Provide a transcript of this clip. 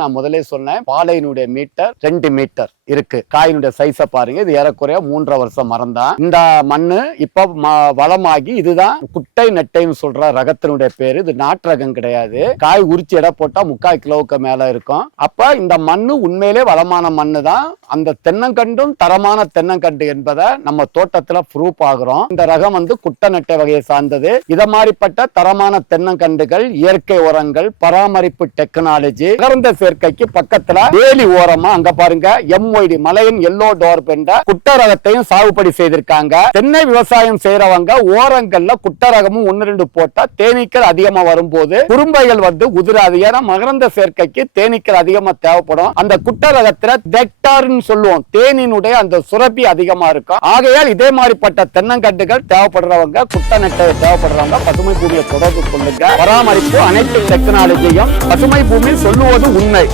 நான் முதலே சொன்னேன், பாலையினுடைய மீட்டர் 2 மீட்டர் இருக்கு. காயினுடைய சைஸ பாருங்க. இது ஏறக்குறைய 3.5 வருஷம் மரம் தான். இந்த மண்ணு இப்ப வளமாகி இதுதான் குட்டை நெட்டைன்னு சொல்ற ரகத்தினுடைய பேரு. இது நாட்டு ரகம் கிடையாது. காய் உரிச்சு எடை போட்டா 3/4 கிலோவுக்கு மேல இருக்கும். அப்ப இந்த மண்ணு உண்மையிலே வளமான மண்ணு தான். அந்த தென்னங்கண்டும் தரமான தென்னங்கண்டு என்பதை நம்ம தோட்டத்துல ப்ரூஃப் ஆகுறோம். இந்த ரகம் குட்டை நெட்டை வகையை சார்ந்தது. இத மாதிரிப்பட்ட தரமான தென்னங்கண்டுகள், இயற்கை உரங்கள், பராமரிப்பு டெக்னாலஜி, மகரந்த சேர்க்கைக்கு பக்கத்துல வேலி ஓரமா அங்க பாருங்க எம்ஒய்டி மலையின் எல்லோ டோர்ப் என்ற குட்ட ரகத்தையும் சாகுபடி செய்திருக்காங்க. தென்னை விவசாயம் செய்யறவங்க ஓரங்கள்ல குட்ட ரகமும் 1-2 போட்டா தேனீக்கள் அதிகமா வரும்போது குறும்பைகள் உதிராது. ஏன்னா மகரந்த சேர்க்கைக்கு தேனீக்கள் அதிகமா தேவைப்படும். அந்த குட்ட ரகத்துல நெக்டார்னு சொல்லுவோம், தேனினுடைய அந்த சுரப்பி அதிகமா இருக்கும். ஆகையால் இதே மாதிரிப்பட்ட தென்னங்கண்டுகள் தேவைப்படுறவங்க, குட்ட நெட்டை தேவைப்படுறவங்க பசுமை பூமியை தொடர்பு கொள்ளுங்க. பராமரிப்பு அனைத்து டெக்னாலஜியும் பசுமை பூமி சொல்லுவது உண்மை.